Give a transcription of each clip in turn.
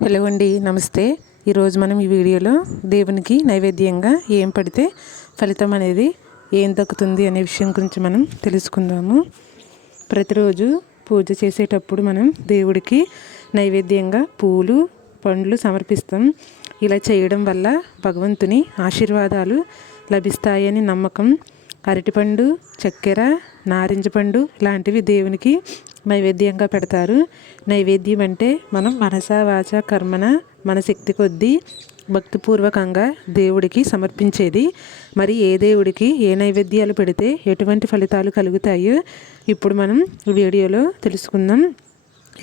Hello అండి, నమస్తే. ఈరోజు మనం ఈ వీడియోలో దేవునికి నైవేద్యంగా ఏం పడితే ఫలితం అనేది ఏం దక్కుతుంది అనే విషయం గురించి మనం తెలుసుకుందాము. ప్రతిరోజు పూజ చేసేటప్పుడు మనం దేవుడికి నైవేద్యంగా పూలు పండ్లు సమర్పిస్తాం. ఇలా చేయడం వల్ల భగవంతుని ఆశీర్వాదాలు లభిస్తాయని నమ్మకం. అరటిపండు, చక్కెర, నారింజ పండు లాంటివి దేవునికి నైవేద్యంగా పెడతారు. నైవేద్యం అంటే మనం మనస వాచ కర్మన మన శక్తి కొద్దీ భక్తిపూర్వకంగా దేవుడికి సమర్పించేది. మరి ఏ దేవుడికి ఏ నైవేద్యాలు పెడితే ఎటువంటి ఫలితాలు కలుగుతాయో ఇప్పుడు మనం వీడియోలో తెలుసుకుందాం.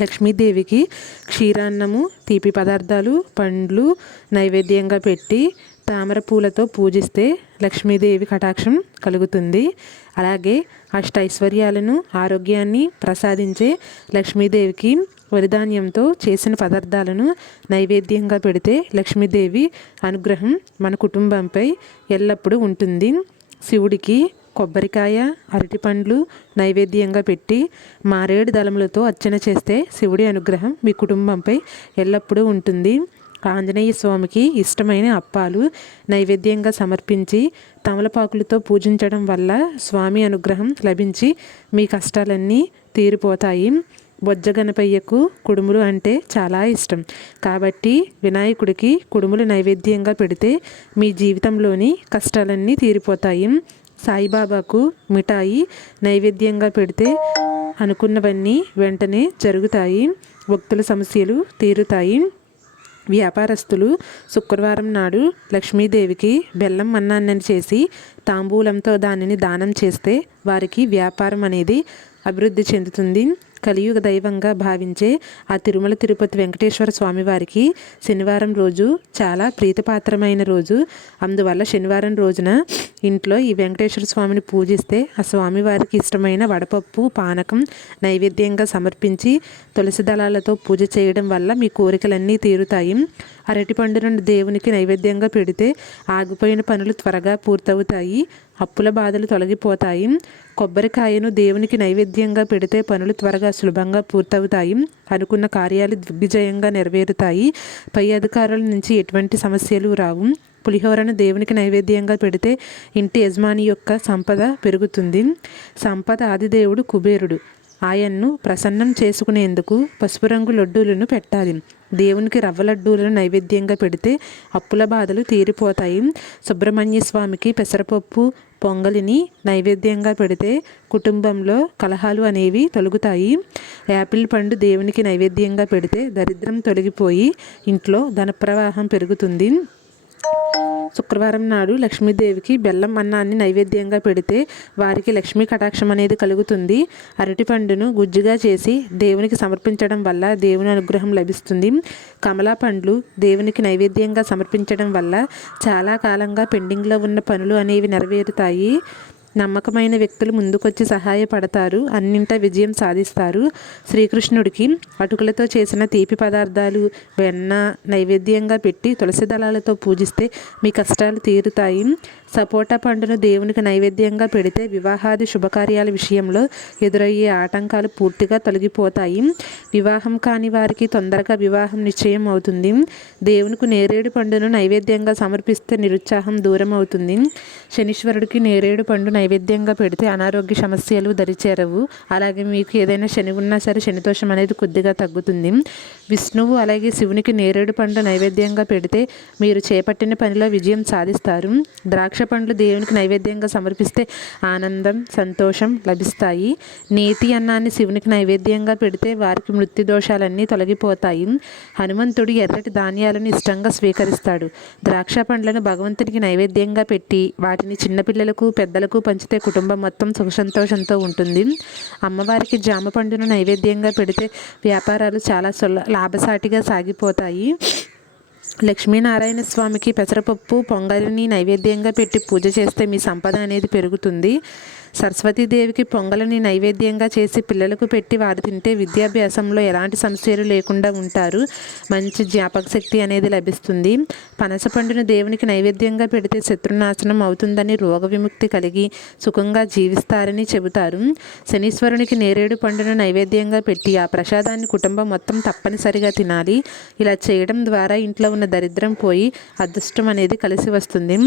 లక్ష్మీదేవికి క్షీరాన్నము, తీపి పదార్థాలు, పండ్లు నైవేద్యంగా పెట్టి తామర పూలతో పూజిస్తే లక్ష్మీదేవి కటాక్షం కలుగుతుంది. అలాగే అష్టైశ్వర్యాలను, ఆరోగ్యాన్ని ప్రసాదించే లక్ష్మీదేవికి వరిధాన్యంతో చేసిన పదార్థాలను నైవేద్యంగా పెడితే లక్ష్మీదేవి అనుగ్రహం మన కుటుంబంపై ఎల్లప్పుడూ ఉంటుంది. శివుడికి కొబ్బరికాయ, అరటిపండ్లు నైవేద్యంగా పెట్టి మారేడు దళములతో అర్చన చేస్తే శివుడి అనుగ్రహం మీ కుటుంబంపై ఎల్లప్పుడూ ఉంటుంది. ఆంజనేయ స్వామికి ఇష్టమైన అప్పాలు నైవేద్యంగా సమర్పించి తమలపాకులతో పూజించడం వల్ల స్వామి అనుగ్రహం లభించి మీ కష్టాలన్నీ తీరిపోతాయి. బొజ్జ గణపయ్యకు కుడుములు అంటే చాలా ఇష్టం కాబట్టి వినాయకుడికి కుడుములు నైవేద్యంగా పెడితే మీ జీవితంలోని కష్టాలన్నీ తీరిపోతాయి. సాయిబాబాకు మిఠాయి నైవేద్యంగా పెడితే అనుకున్నవన్నీ వెంటనే జరుగుతాయి. భక్తుల సమస్యలు తీరుతాయి. వ్యాపారస్తులు శుక్రవారం నాడు లక్ష్మీదేవికి బెల్లం అన్నాన్ని చేసి తాంబూలంతో దానిని దానం చేస్తే వారికి వ్యాపారం అనేది అభివృద్ధి చెందుతుంది. కలియుగ దైవంగా భావించే ఆ తిరుమల తిరుపతి వెంకటేశ్వర స్వామి వారికి శనివారం రోజు చాలా ప్రీతిపాత్రమైన రోజు. అందువల్ల శనివారం రోజున ఇంట్లో ఈ వెంకటేశ్వర స్వామిని పూజిస్తే ఆ స్వామివారికి ఇష్టమైన వడపప్పు, పానకం నైవేద్యంగా సమర్పించి తులసి దళాలతో పూజ చేయడం వల్ల మీ కోరికలన్నీ తీరుతాయి. అరటిపండును దేవునికి నైవేద్యంగా పెడితే ఆగిపోయిన పనులు త్వరగా పూర్తవుతాయి. అప్పుల బాధలు తొలగిపోతాయి. కొబ్బరికాయను దేవునికి నైవేద్యంగా పెడితే పనులు త్వరగా సులభంగా పూర్తవుతాయి. అనుకున్న కార్యాలు దిగ్విజయంగా నెరవేరుతాయి. పై అధికారుల నుంచి ఎటువంటి సమస్యలు రావు. పులిహోరను దేవునికి నైవేద్యంగా పెడితే ఇంటి యజమాని యొక్క సంపద పెరుగుతుంది. సంపద ఆదిదేవుడు కుబేరుడు. ఆయన్ను ప్రసన్నం చేసుకునేందుకు పసుపు రంగు లడ్డూలను పెట్టాలి. దేవునికి రవ్వ లడ్డూలను నైవేద్యంగా పెడితే అప్పుల బాధలు తీరిపోతాయి. సుబ్రహ్మణ్య స్వామికి పెసరపప్పు, పొంగలిని నైవేద్యంగా పెడితే కుటుంబంలో కలహాలు అనేవి తొలగుతాయి. యాపిల్ పండు దేవునికి నైవేద్యంగా పెడితే దరిద్రం తొలగిపోయి ఇంట్లో ధన ప్రవాహం పెరుగుతుంది. శుక్రవారం నాడు లక్ష్మీదేవికి బెల్లం అన్నాన్ని నైవేద్యంగా పెడితే వారికి లక్ష్మీ కటాక్షం అనేది కలుగుతుంది. అరటిపండును గుజ్జుగా చేసి దేవునికి సమర్పించడం వల్ల దేవుని అనుగ్రహం లభిస్తుంది. కమలా పండ్లు దేవునికి నైవేద్యంగా సమర్పించడం వల్ల చాలా కాలంగా పెండింగ్లో ఉన్న పనులు అనేవి నెరవేరుతాయి. నమ్మకమైన వ్యక్తులు ముందుకొచ్చి సహాయపడతారు. అన్నింటా విజయం సాధిస్తారు. శ్రీకృష్ణుడికి అటుకులతో చేసిన తీపి పదార్థాలు, వెన్న నైవేద్యంగా పెట్టి తులసి దళాలతో పూజిస్తే మీ కష్టాలు తీరుతాయి. సపోటా పండును దేవునికి నైవేద్యంగా పెడితే వివాహాది శుభకార్యాల విషయంలో ఎదురయ్యే ఆటంకాలు పూర్తిగా తొలగిపోతాయి. వివాహం కాని వారికి తొందరగా వివాహం నిశ్చయం అవుతుంది. దేవునికి నేరేడు పండును నైవేద్యంగా సమర్పిస్తే నిరుత్సాహం దూరం అవుతుంది. శనీశ్వరుడికి నేరేడు పండు నైవేద్యంగా పెడితే అనారోగ్య సమస్యలు దరిచేరవు. అలాగే మీకు ఏదైనా శని ఉన్నా సరే శనిదోషం అనేది కొద్దిగా తగ్గుతుంది. విష్ణువు అలాగే శివునికి నేరేడు పండు నైవేద్యంగా పెడితే మీరు చేపట్టిన పనిలో విజయం సాధిస్తారు. ద్రాక్ష పండ్లు దేవునికి నైవేద్యంగా సమర్పిస్తే ఆనందం, సంతోషం లభిస్తాయి. నేతి అన్నాన్ని శివునికి నైవేద్యంగా పెడితే వారికి మృత్యు దోషాలన్నీ తొలగిపోతాయి. హనుమంతుడు ఎర్రటి ధాన్యాలను ఇష్టంగా స్వీకరిస్తాడు. ద్రాక్ష పండ్లను భగవంతునికి నైవేద్యంగా పెట్టి వాటిని చిన్నపిల్లలకు, పెద్దలకు పంచితే కుటుంబం మొత్తం సుఖ సంతోషంతో ఉంటుంది. అమ్మవారికి జామ పండును నైవేద్యంగా పెడితే వ్యాపారాలు చాలా లాభసాటిగా సాగిపోతాయి. లక్ష్మీనారాయణ స్వామికి పెసరపప్పు, పొంగలిని నైవేద్యంగా పెట్టి పూజ చేస్తే మీ సంపద అనేది పెరుగుతుంది. సరస్వతీదేవికి పొంగలని నైవేద్యంగా చేసి పిల్లలకు పెట్టి వారు తింటే విద్యాభ్యాసంలో ఎలాంటి సమస్యలు లేకుండా ఉంటారు. మంచి జ్ఞాపక శక్తి అనేది లభిస్తుంది. పనస పండును దేవునికి నైవేద్యంగా పెడితే శత్రునాశనం అవుతుందని, రోగ విముక్తి కలిగి సుఖంగా జీవిస్తారని చెబుతారు. శనీశ్వరునికి నేరేడు పండును నైవేద్యంగా పెట్టి ఆ ప్రసాదాన్ని కుటుంబం మొత్తం తప్పనిసరిగా తినాలి. ఇలా చేయడం ద్వారా ఇంట్లో ఉన్న దరిద్రం పోయి అదృష్టం అనేది కలిసి వస్తుంది.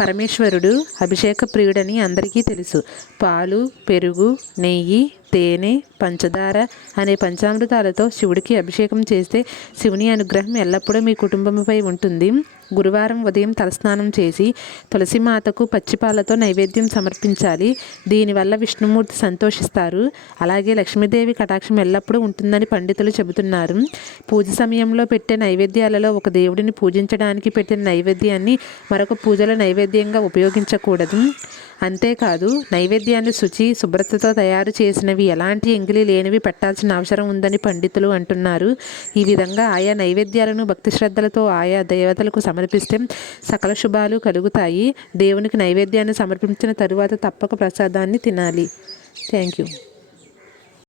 పరమేశ్వరుడు అభిషేక ప్రియుడని అందరికీ తెలుసు. పాలు, పెరుగు, నెయ్యి, తేనె, పంచదార అనే పంచామృతాలతో శివుడికి అభిషేకం చేస్తే శివుని అనుగ్రహం ఎల్లప్పుడూ మీ కుటుంబంపై ఉంటుంది. గురువారం ఉదయం తలస్నానం చేసి తులసిమాతకు పచ్చిపాలతో నైవేద్యం సమర్పించాలి. దీనివల్ల విష్ణుమూర్తి సంతోషిస్తారు. అలాగే లక్ష్మీదేవి కటాక్షం ఎల్లప్పుడూ ఉంటుందని పండితులు చెబుతున్నారు. పూజ సమయంలో పెట్టే నైవేద్యాలలో ఒక దేవుడిని పూజించడానికి పెట్టిన నైవేద్యాన్ని మరొక పూజల నైవేద్యంగా ఉపయోగించకూడదు. అంతేకాదు, నైవేద్యాన్ని శుచి, శుభ్రతతో తయారు చేసినవి, ఎలాంటి ఎంగిలి లేనివి పెట్టాల్సిన అవసరం ఉందని పండితులు అంటున్నారు. ఈ విధంగా ఆయా నైవేద్యాలను భక్తి శ్రద్ధలతో ఆయా దేవతలకు సమర్పిస్తే సకల శుభాలు కలుగుతాయి. దేవునికి నైవేద్యాన్ని సమర్పించిన తరువాత తప్పక ప్రసాదాన్ని తినాలి. Thank you.